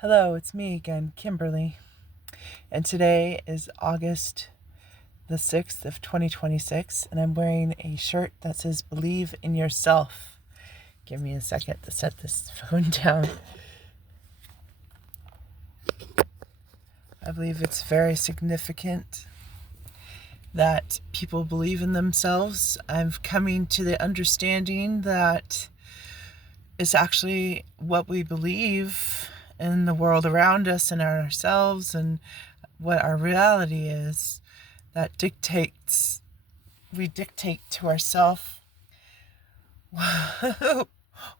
Hello, it's me again, Kimberly. And today is August the 6th of 2026, and I'm wearing a shirt that says Believe in Yourself. Give me a second to set this phone down. I believe it's very significant that people believe in themselves. I'm coming to the understanding that it's actually what we believe in the world around us and ourselves and what our reality is that we dictate to ourselves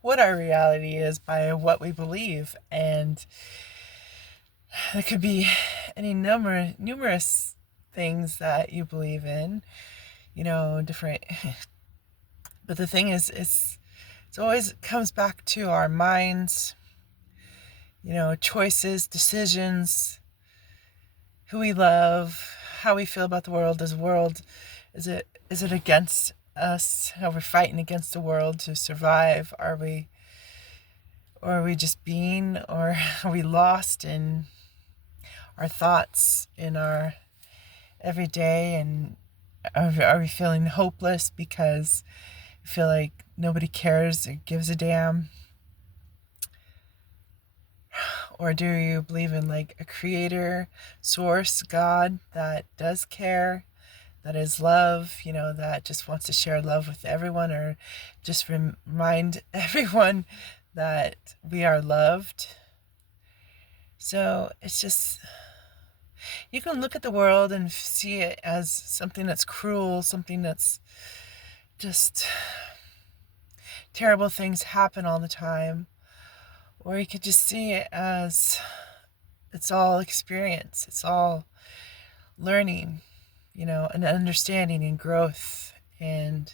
what our reality is by what we believe. And it could be any numerous things that you believe in, different. But the thing is, it's always comes back to our minds, choices, decisions, who we love, how we feel about the world. Is it against us? How we're fighting against the world to survive? Or are we just being, or are we lost in our thoughts in our everyday? And are we feeling hopeless because we feel like nobody cares or gives a damn? Or do you believe in like a creator, source, God that does care, that is love, that just wants to share love with everyone, or just remind everyone that we are loved? So it's just, you can look at the world and see it as something that's cruel, something that's just terrible things happen all the time. Or you could just see it as it's all experience, it's all learning, and understanding and growth and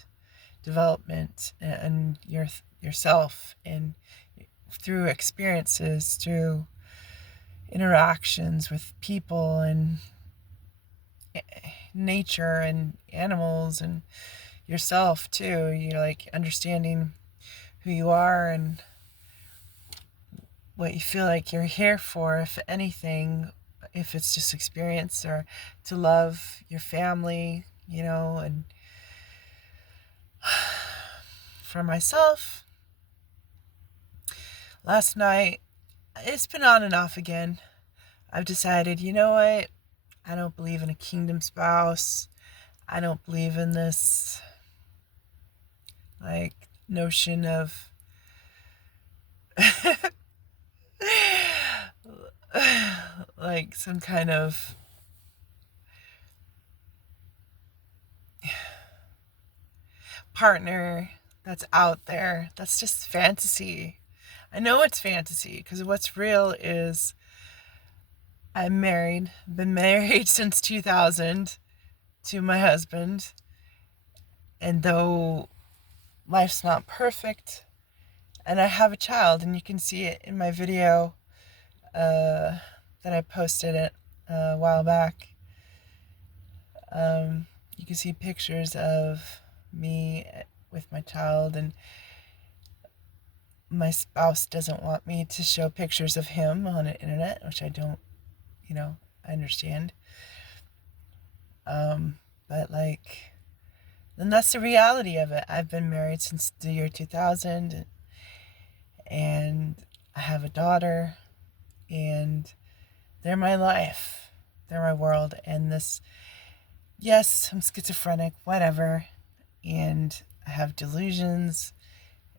development and yourself, and through experiences, through interactions with people and nature and animals and yourself too. You're like understanding who you are and what you feel like you're here for, if anything, if it's just experience, or to love your family, and for myself, last night, it's been on and off again. I've decided, you know what? I don't believe in a kingdom spouse. I don't believe in this, like, notion of like some kind of partner that's out there. That's just fantasy. I know it's fantasy because what's real is I'm married, been married since 2000 to my husband. And though life's not perfect, and I have a child, and you can see it in my video that I posted it a while back. You can see pictures of me with my child, and my spouse doesn't want me to show pictures of him on the internet, which I don't, I understand. But like, and that's the reality of it. I've been married since the year 2000, and I have a daughter, and they're my life. They're my world. And this, yes, I'm schizophrenic, whatever, and I have delusions,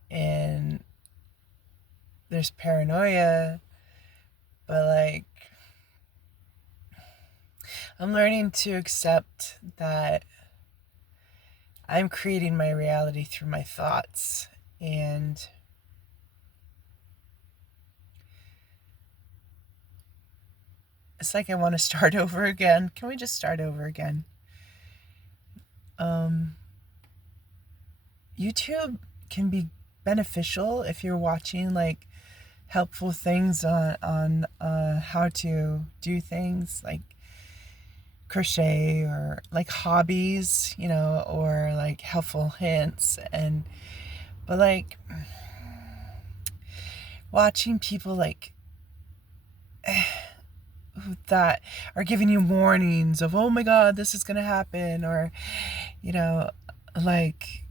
and there's paranoia, but like, I'm learning to accept that I'm creating my reality through my thoughts. And it's like I want to start over again. Can we just start over again? YouTube can be beneficial if you're watching like helpful things on how to do things like crochet, or like hobbies, or like helpful hints. But like watching people like that are giving you warnings of, oh my God, this is going to happen, or, you know, like,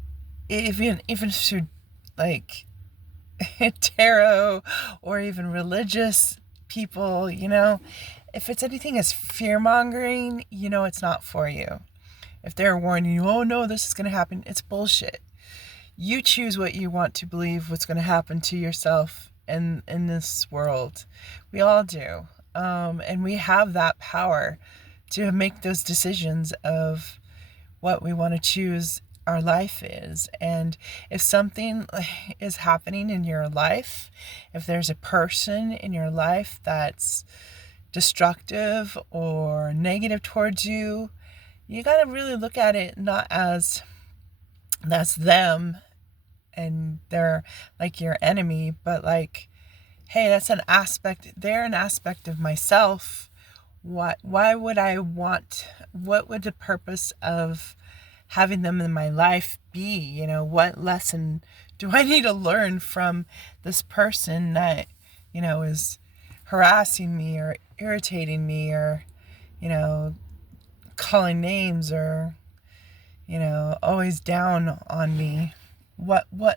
even through, like, tarot or even religious people, if it's anything as fear-mongering, it's not for you. If they're warning you, oh no, this is going to happen, it's bullshit. You choose what you want to believe what's going to happen to yourself in this world. We all do. And we have that power to make those decisions of what we want to choose our life is. And if something is happening in your life, if there's a person in your life that's destructive or negative towards you, you got to really look at it not as that's them and they're like your enemy, but like, hey, they're an aspect of myself. What would the purpose of having them in my life be? What lesson do I need to learn from this person that, is harassing me or irritating me or, calling names or, always down on me? Why would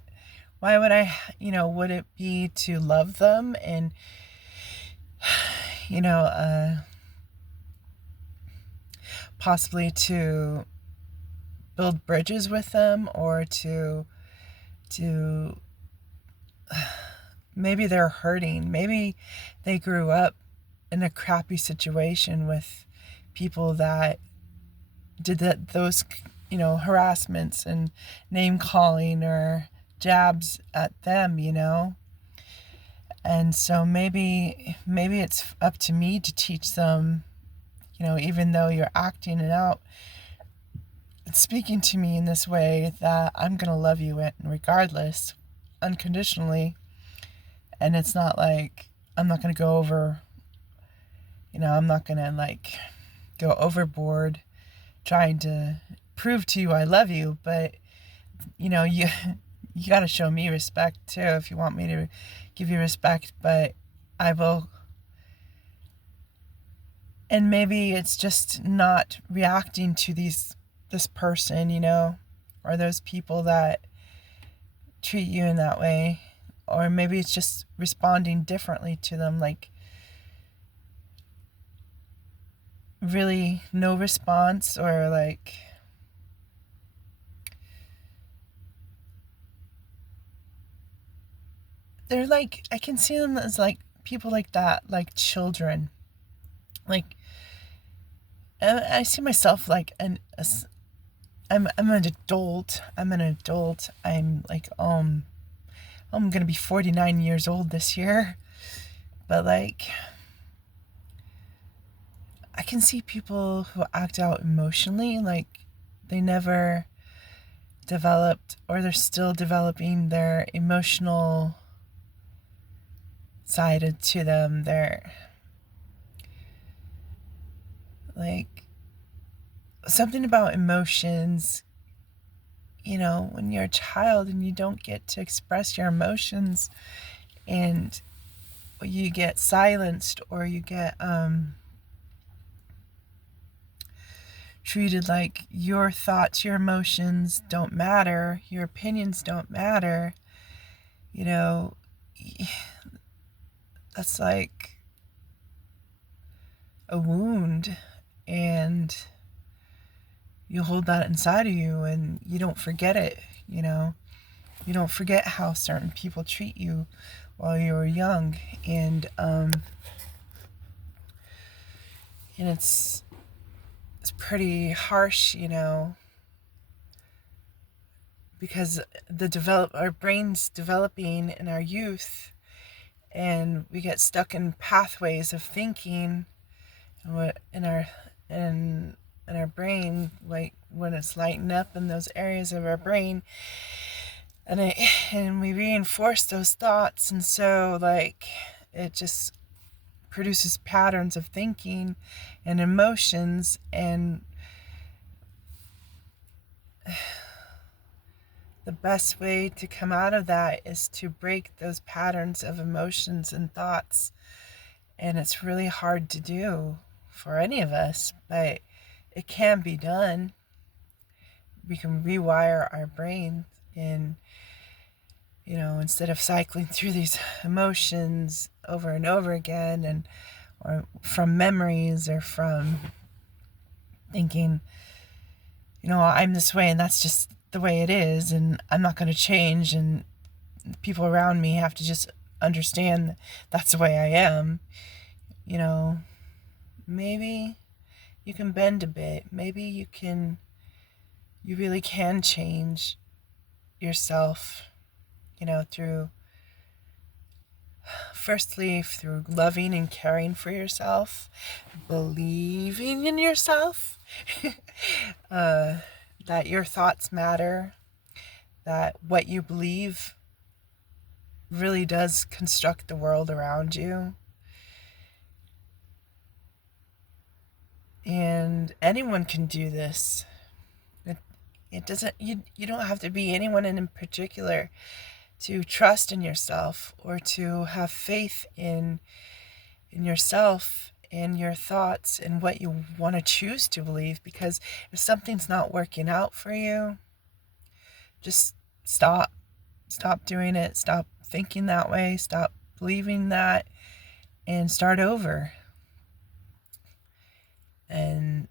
would it be to love them and, possibly to build bridges with them, or to maybe they're hurting. Maybe they grew up in a crappy situation with people that did those harassments and name calling or jabs at them, and so maybe it's up to me to teach them, even though you're acting it out, speaking to me in this way, that I'm gonna love you regardless, unconditionally. And it's not like I'm not gonna go over, I'm not gonna like go overboard trying to prove to you I love you, but you got to show me respect too if you want me to give you respect. But I will. And maybe it's just not reacting to this person, or those people that treat you in that way. Or maybe it's just responding differently to them, like really no response, or like they're like, I can see them as like people like that, like children. Like, I see myself like I'm an adult. I'm like, I'm gonna be 49 years old this year. But like, I can see people who act out emotionally like they never developed, or they're still developing their emotional side to them. They're like, something about emotions, when you're a child and you don't get to express your emotions, and you get silenced, or you get treated like your thoughts, your emotions don't matter, your opinions don't matter, that's like a wound, and you hold that inside of you and you don't forget it. You don't forget how certain people treat you while you were young, and it's pretty harsh, because our brains developing in our youth, and we get stuck in pathways of thinking in our brain, like when it's lighting up in those areas of our brain, and we reinforce those thoughts, and so like it just produces patterns of thinking and emotions. And the best way to come out of that is to break those patterns of emotions and thoughts, And it's really hard to do for any of us, but it can be done. We can rewire our brain and, instead of cycling through these emotions over and over again, and or from memories, or from thinking, I'm this way and that's just the way it is and I'm not going to change, and people around me have to just understand that's the way I am. Maybe you can bend a bit. Maybe you really can change yourself, through loving and caring for yourself, believing in yourself, that your thoughts matter, that what you believe really does construct the world around you. And anyone can do this. It doesn't, you don't have to be anyone in particular to trust in yourself or to have faith in yourself and your thoughts and what you want to choose to believe. Because if something's not working out for you, just stop doing it, stop thinking that way, stop believing that, and start over. And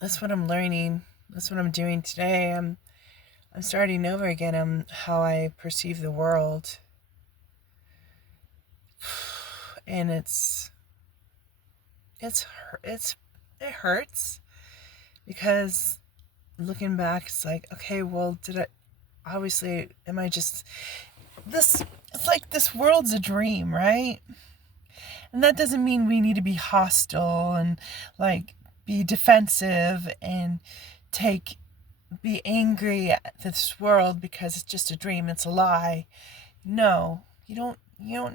that's what I'm learning. That's what I'm doing today. I'm starting over again on how I perceive the world. And it hurts, because looking back, it's like, okay, well, am I just this? It's like this world's a dream, right? And that doesn't mean we need to be hostile and like be defensive and be angry at this world because it's just a dream, it's a lie. No, you don't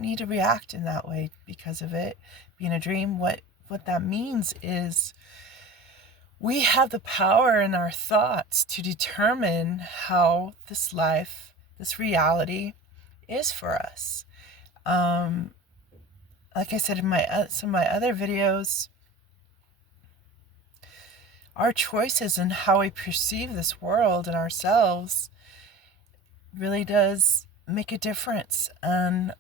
need to react in that way because of it being a dream. What that means is we have the power in our thoughts to determine how this life, this reality, is for us. Like I said in some of my other videos, our choices and how we perceive this world and ourselves really does make a difference on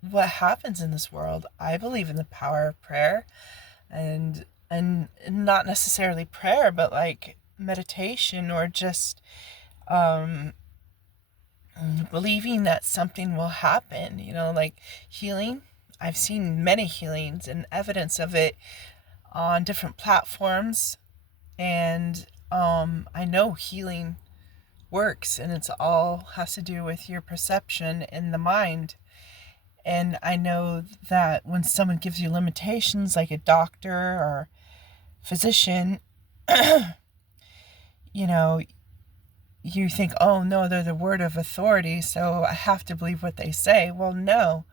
what happens in this world. I believe in the power of prayer, and not necessarily prayer, but like meditation, or just believing that something will happen, like healing. I've seen many healings and evidence of it on different platforms, and I know healing works, and it's all has to do with your perception in the mind. And I know that when someone gives you limitations, like a doctor or physician, you think, oh no, they're the word of authority, so I have to believe what they say. Well, no,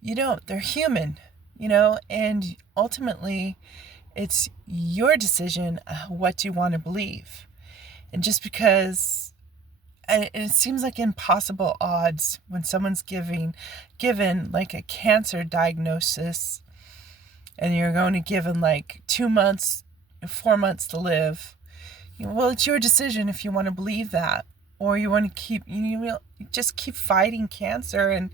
you don't. They're human, and ultimately it's your decision what you want to believe. And just because, and it seems like impossible odds when someone's given like a cancer diagnosis, and you're going to give them like 2 months, 4 months to live. Well, it's your decision if you want to believe that, or you want to just keep fighting cancer and,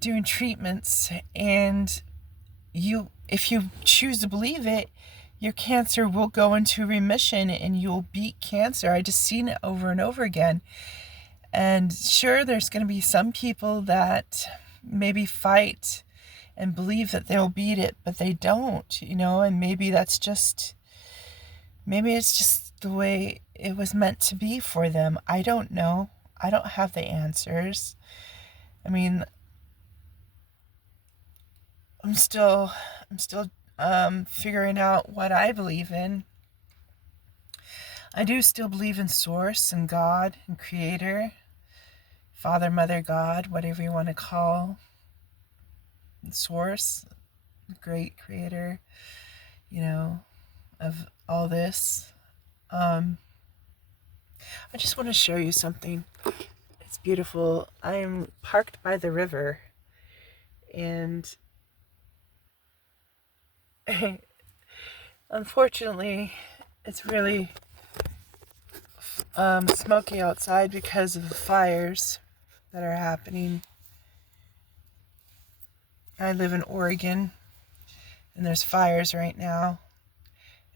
doing treatments. And if you choose to believe it, your cancer will go into remission and you'll beat cancer. I just seen it over and over again. And sure, there's going to be some people that maybe fight and believe that they'll beat it, but they don't, and maybe it's just the way it was meant to be for them. I don't know. I don't have the answers. I mean, I'm still figuring out what I believe in. I do still believe in Source and God and Creator, Father, Mother, God, whatever you want to call Source, great Creator, of all this. I just want to show you something. It's beautiful. I'm parked by the river, and Unfortunately, it's really smoky outside because of the fires that are happening. I live in Oregon, and there's fires right now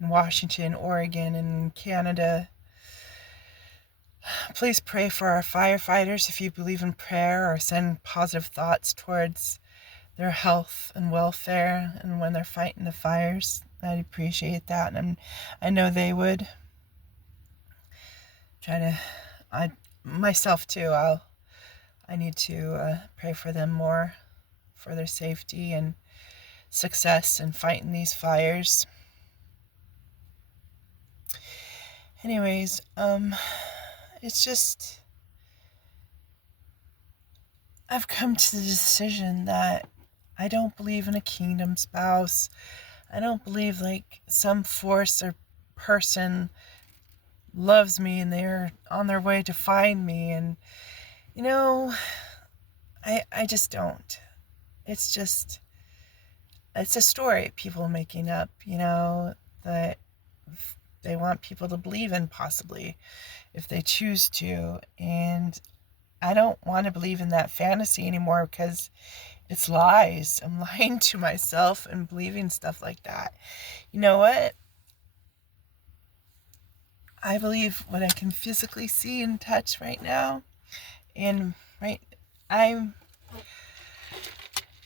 in Washington, Oregon, and Canada. Please pray for our firefighters if you believe in prayer, or send positive thoughts towards their health and welfare, and when they're fighting the fires. I'd appreciate that, and I know they would. I myself too, I need to pray for them more, for their safety and success in fighting these fires. Anyways, it's just, I've come to the decision that I don't believe in a kingdom spouse. I don't believe like some force or person loves me and they're on their way to find me. And, I just don't. It's a story people making up, that they want people to believe in, possibly, if they choose to. And I don't want to believe in that fantasy anymore, because it's lies. I'm lying to myself and believing stuff like that. You know what? I believe what I can physically see and touch right now. And I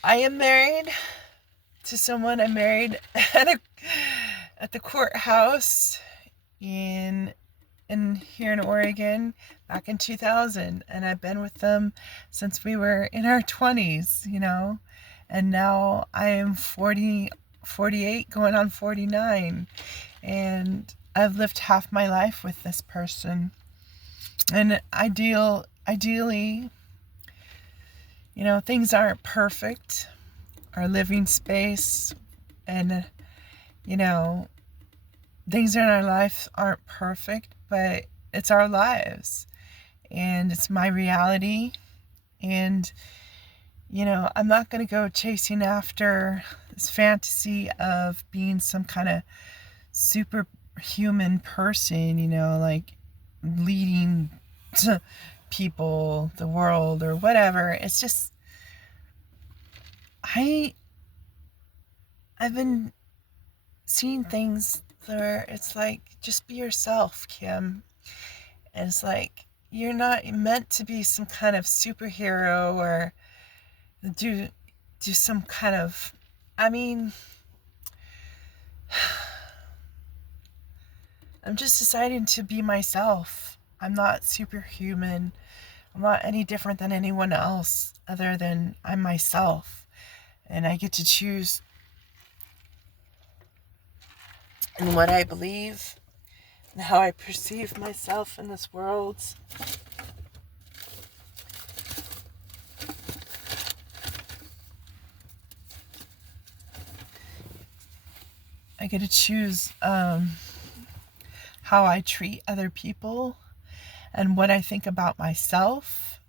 am married to someone I married at the courthouse in here in Oregon back in 2000, and I've been with them since we were in our 20s, and now I am 48 going on 49, and I've lived half my life with this person. And ideally, things aren't perfect. Our living space and, things in our life aren't perfect, but it's our lives and it's my reality. And, I'm not going to go chasing after this fantasy of being some kind of superhuman person, like leading people, the world, or whatever. It's just, I've been seeing things where it's like, just be yourself, Kim. And it's like, you're not meant to be some kind of superhero or do some kind of, I'm just deciding to be myself. I'm not superhuman. I'm not any different than anyone else, other than I'm myself. And I get to choose in what I believe and how I perceive myself in this world. I get to choose how I treat other people and what I think about myself.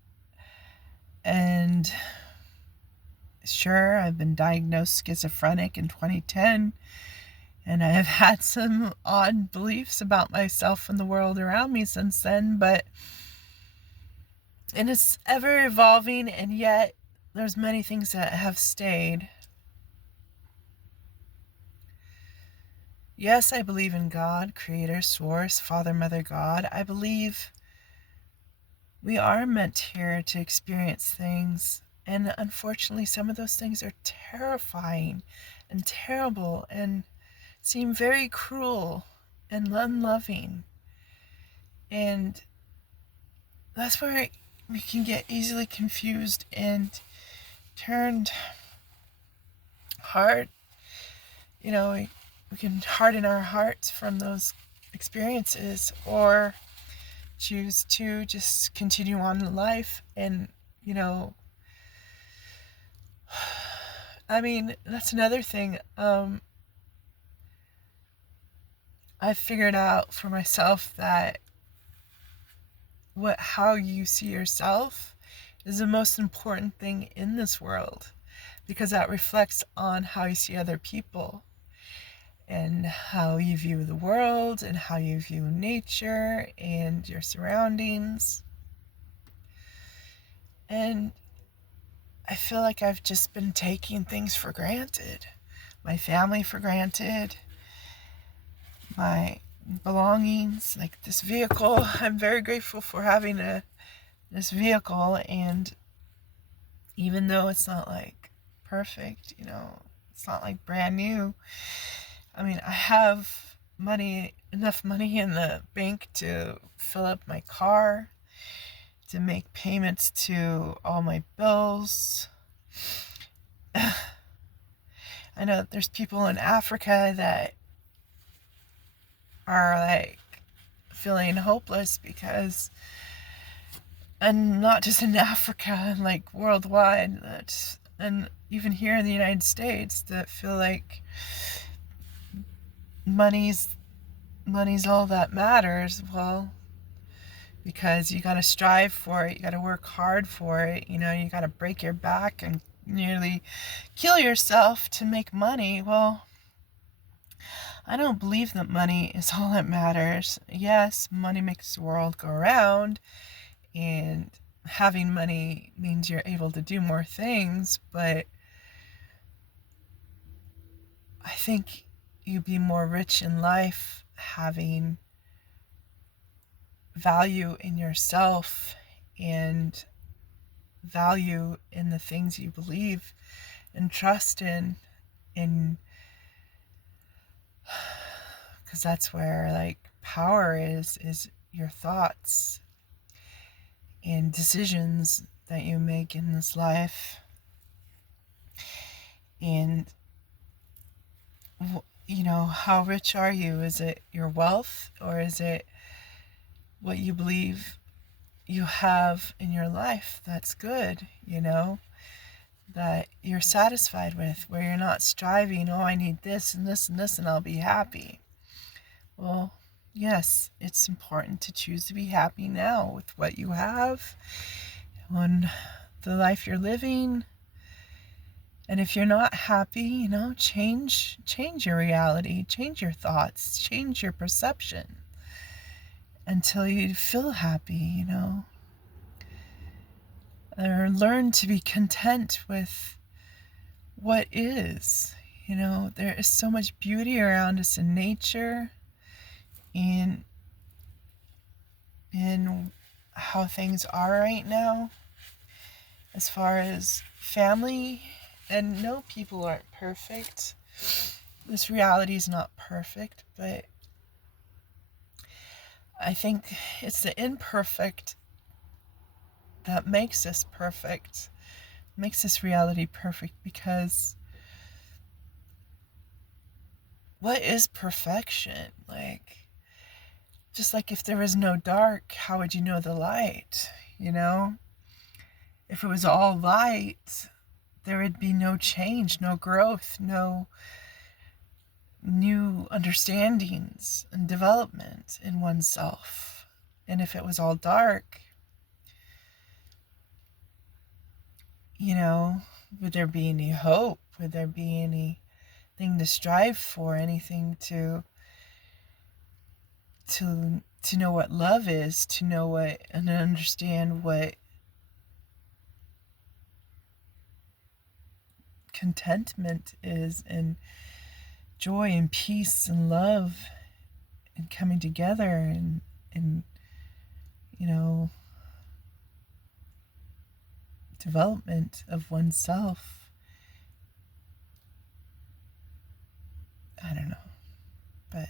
And sure, I've been diagnosed schizophrenic in 2010, and I have had some odd beliefs about myself and the world around me since then, and it's ever evolving, and yet there's many things that have stayed. Yes, I believe in God, Creator, Source, Father, Mother, God. I believe we are meant here to experience things, and unfortunately some of those things are terrifying and terrible and seem very cruel and unloving. And that's where we can get easily confused and turned hard. We can harden our hearts from those experiences, or choose to just continue on in life. And, that's another thing. I figured out for myself that how you see yourself is the most important thing in this world, because that reflects on how you see other people. and how you view the world and how you view nature and your surroundings. And I feel like I've just been taking things for granted. My family for granted, my belongings, like this vehicle. I'm very grateful for having this vehicle, and even though it's not like perfect, it's not like brand new. I mean, I have enough money in the bank to fill up my car, to make payments to all my bills. I know there's people in Africa that are like feeling hopeless because, and not just in Africa, like worldwide, and even here in the United States, that feel like money's all that matters. Well, because you got to strive for it, you got to work hard for it, you got to break your back and nearly kill yourself to make money. Well, I don't believe that money is all that matters. Yes, money makes the world go round, and having money means you're able to do more things, but I think you'd be more rich in life having value in yourself and value in the things you believe and trust in, because that's where like power is your thoughts and decisions that you make in this life. And how rich are you? Is it your wealth, or is it what you believe you have in your life that's good, that you're satisfied with, where you're not striving, I need this and this and this and I'll be happy. Well, yes, it's important to choose to be happy now with what you have, on the life you're living. And if you're not happy, change your reality, change your thoughts, change your perception until you feel happy, or learn to be content with what is. There is so much beauty around us in nature, in how things are right now, as far as family. And no, people aren't perfect. This reality is not perfect, but I think it's the imperfect that makes us perfect, makes this reality perfect, because what is perfection? Like, just like if there was no dark, how would you know the light? If it was all light, there would be no change, no growth, no new understandings and development in oneself. And if it was all dark, would there be any hope? Would there be anything to strive for? Anything to know what love is, to know what and understand what contentment is, and joy and peace and love and coming together, and development of oneself. I don't know, but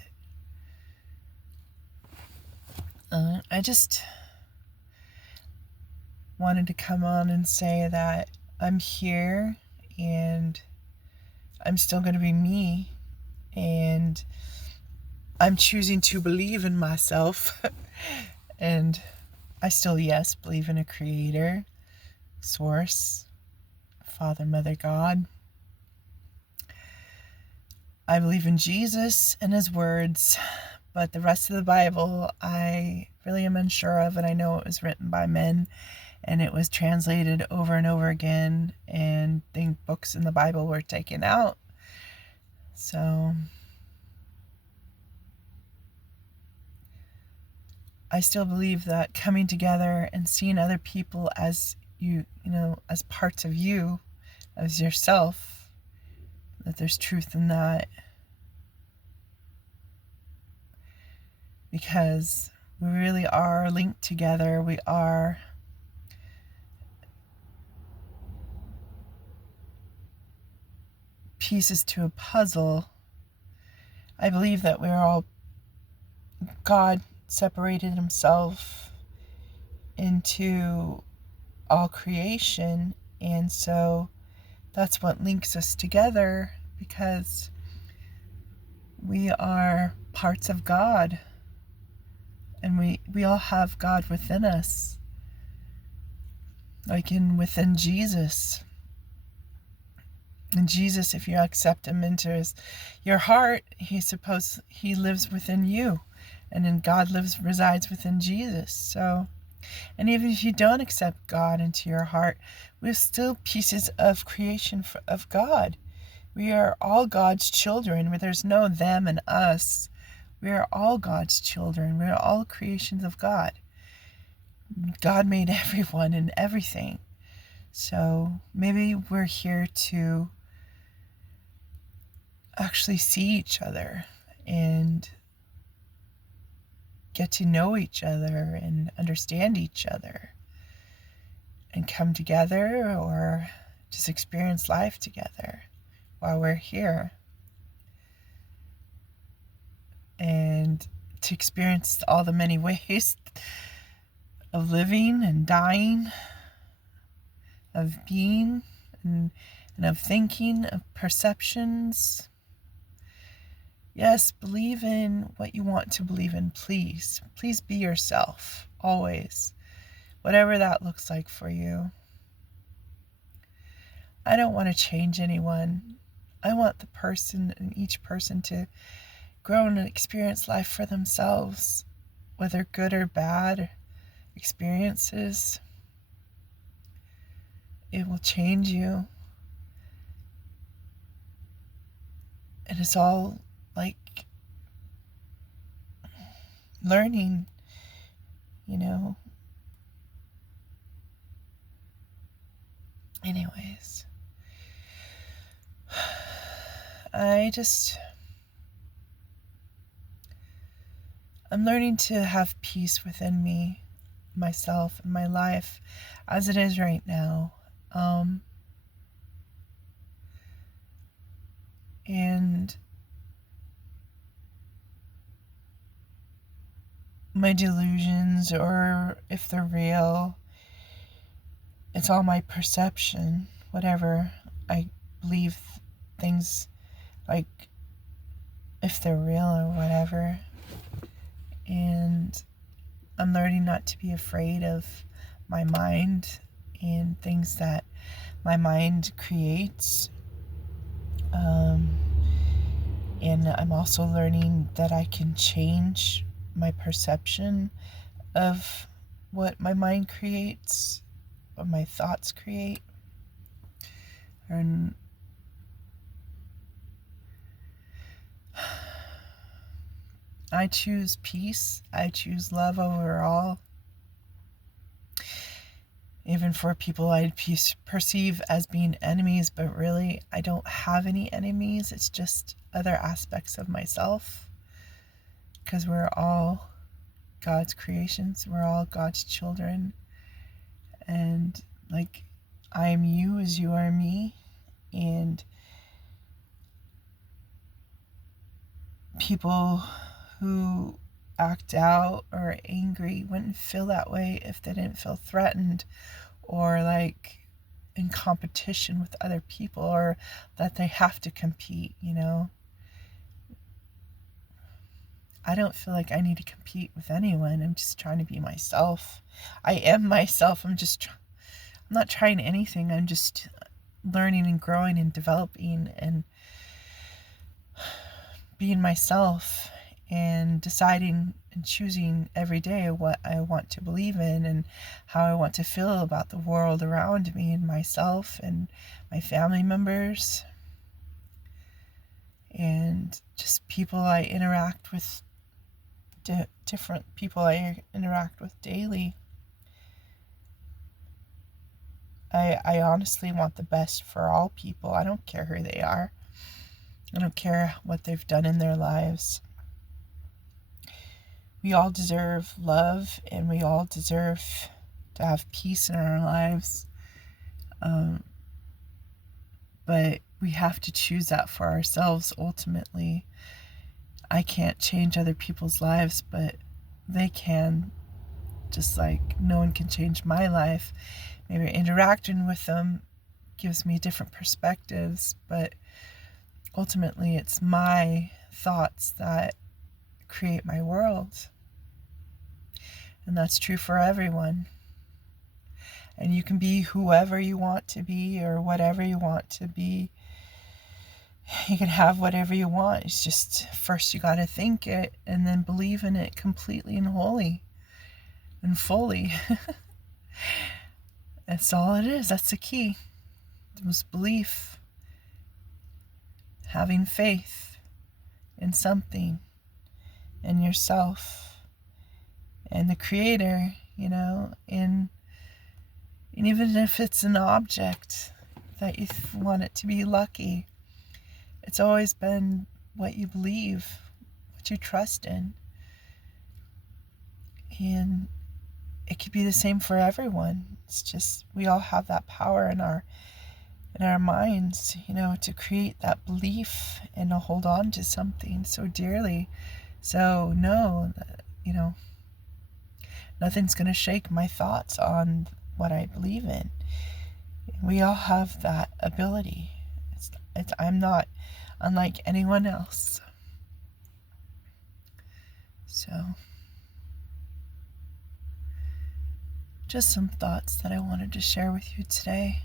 I just wanted to come on and say that I'm here, and I'm still going to be me, and I'm choosing to believe in myself. And I still, yes, believe in a creator, source, Father, Mother, God. I believe in Jesus and his words, but the rest of the Bible I really am unsure of, and I know it was written by men, and it was translated over and over again, and I think books in the Bible were taken out. So I still believe that coming together and seeing other people as as parts of you, as yourself, that there's truth in that. Because we really are linked together. We are pieces to a puzzle. I believe that we're all, God separated himself into all creation, and so that's what links us together, because we are parts of God, and we all have God within us, like within Jesus. And Jesus, if you accept him into your heart, he lives within you, and then God resides within Jesus. So, and even if you don't accept God into your heart, we're still pieces of creation of God. We are all God's children, where there's no them and us. We are all God's children. We are all creations of God. God made everyone and everything. So maybe we're here to actually see each other and get to know each other and understand each other and come together, or just experience life together while we're here, and to experience all the many ways of living and dying, of being, and of thinking, of perceptions. Yes, believe in what you want to believe in, please. Please be yourself, always, whatever that looks like for you. I don't want to change anyone. I want the person and each person to grow and experience life for themselves, whether good or bad experiences. It will change you. And it's all like learning, Anyways, I'm learning to have peace within me, myself, and my life as it is right now. And my delusions, or if they're real, it's all my perception. Whatever I believe things, like if they're real or whatever. And I'm learning not to be afraid of my mind and things that my mind creates. And I'm also learning that I can change my perception of what my mind creates, what my thoughts create. And I choose peace. I choose love overall. Even for people I perceive as being enemies, but really I don't have any enemies. It's just other aspects of myself, because we're all God's creations. We're all God's children. And like, I am you as you are me. And people who act out or are angry wouldn't feel that way if they didn't feel threatened, or like in competition with other people, or that they have to compete. I don't feel like I need to compete with anyone. I'm just trying to be myself. I am myself. I'm not trying anything. I'm just learning and growing and developing and being myself, and deciding and choosing every day what I want to believe in and how I want to feel about the world around me and myself and my family members and just people I interact with different people I interact with daily, I honestly want the best for all people. I don't care who they are. I don't care what they've done in their lives. We all deserve love, and we all deserve to have peace in our lives. But we have to choose that for ourselves ultimately. I can't change other people's lives, but they can. Just like no one can change my life. Maybe interacting with them gives me different perspectives, but ultimately it's my thoughts that create my world. And that's true for everyone. And you can be whoever you want to be or whatever you want to be. You can have whatever you want. It's just first you got to think it and then believe in it completely and wholly and fully. That's all it is. That's the key. It was belief. Having faith in something, in yourself, and the Creator, and even if it's an object that you want it to be lucky, it's always been what you believe, what you trust in. And it could be the same for everyone. It's just we all have that power in our minds, to create that belief and to hold on to something so dearly. So no, nothing's going to shake my thoughts on what I believe in. We all have that ability. I'm not unlike anyone else. So, just some thoughts that I wanted to share with you today.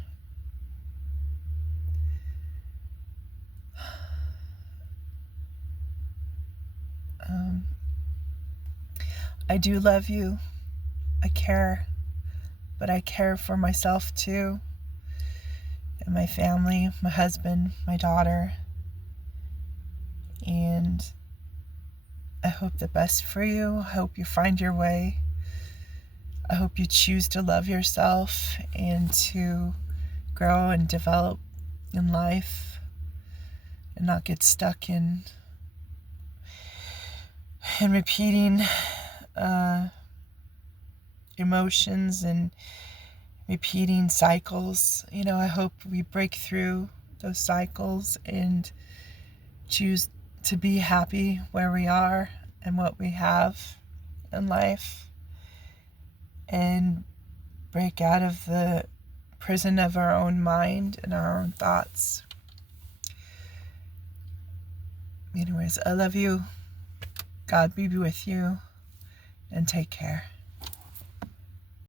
I do love you. I care. But I care for myself too. And my family, my husband, my daughter. And I hope the best for you. I hope you find your way. I hope you choose to love yourself and to grow and develop in life and not get stuck in repeating emotions and repeating cycles. I hope we break through those cycles and choose to be happy where we are and what we have in life, and break out of the prison of our own mind and our own thoughts. Anyways, I love you. God be with you, and take care.